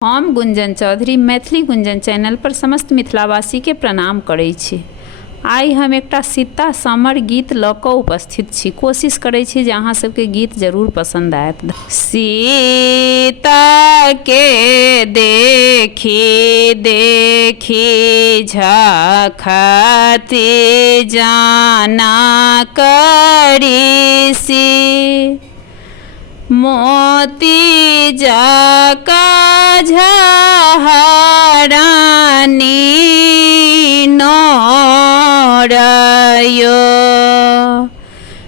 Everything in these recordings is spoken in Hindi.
हम गुंजन चौधरी मैथिली गुंजन चैनल पर समस्त मिथिलावासी के प्रणाम करै छी। आइ हम एकटा सीता समर गीत लऽ कऽ उपस्थित छी। कोशिश करै छी जे अहाँ सबके गीत जरूर पसंद आयत। सीता के देखी देखी झखती जाना करी सी, मोती जाका झहरानी नोरयो।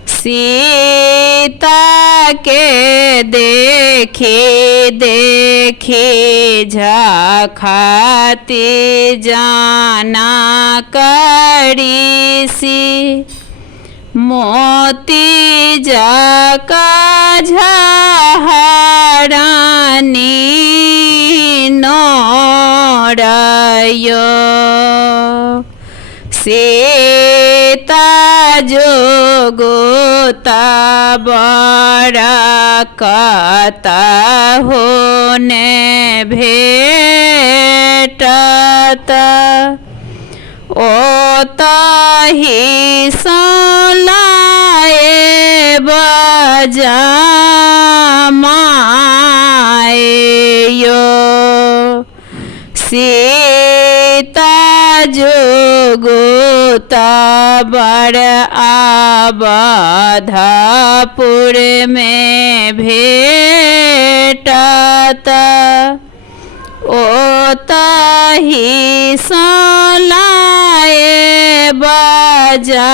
सीता के देखी देखी झखती जाना करी सी, मोती जाका झहरानी नोरयो। सीता जोगोता बड़ा कतहु ने भेटत, ओतहि सलाए बजमायो। सीता जोगोता बड़ अवधपुर में भेटत, ओतहि सलाए बजमायो।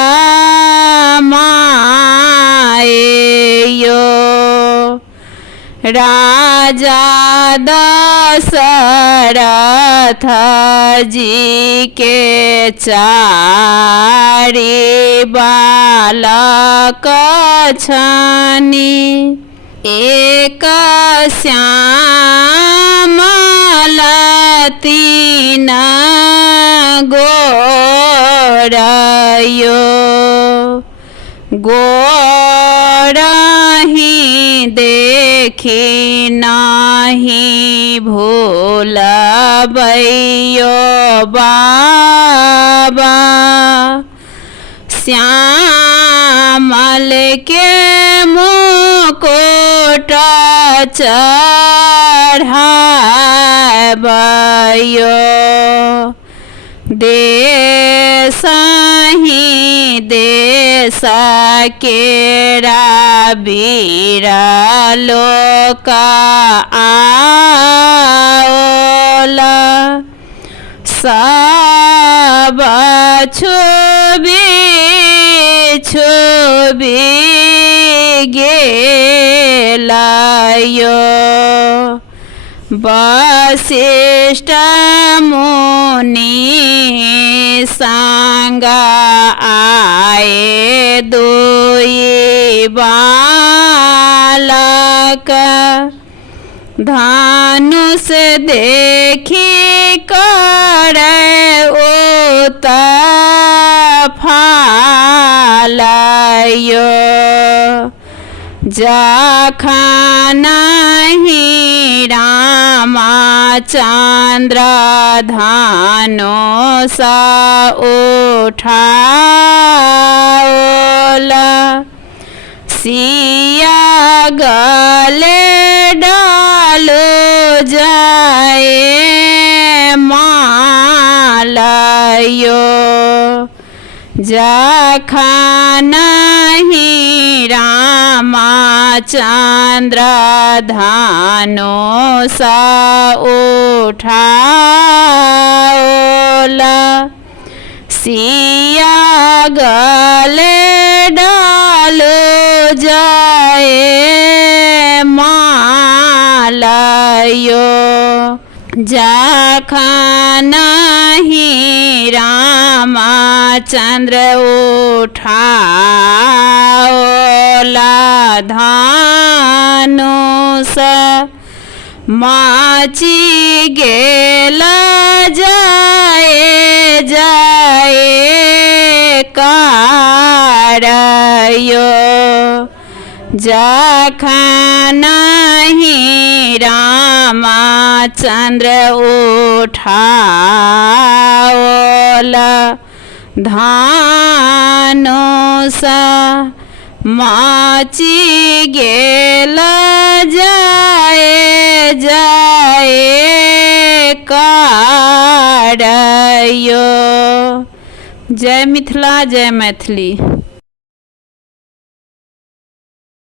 राजा दशरथ जी के चारि बालक छनि, एक श्यामल तीन गोरयो। गोरहि देखी नाही भूलबैयो बाबा, श्यामल के मुकुट चढ़ाबयो। देसहि देश केरा वीर लोक आओल, सब छुबी छुबी गेलयो। वशिष्ठ मुनि संग आए दुई बालक, धनुष देखी करे उत्फालयो। जखनहि रामचंद्र धनुष उठाओल, सिया गले डालो जाए मालयो। जखनहि रामचंद्र धनुष उठाओल, सिया गले डालो जाए मालयो। जखनहि रामचंद्र उठाओल धनुष, माची गेल जाए जाए कारयो। जखन ही रामचंद्र उठाओल धनुष माची गेल जाए जाए करयो। जय मिथिला, जय मैथिली।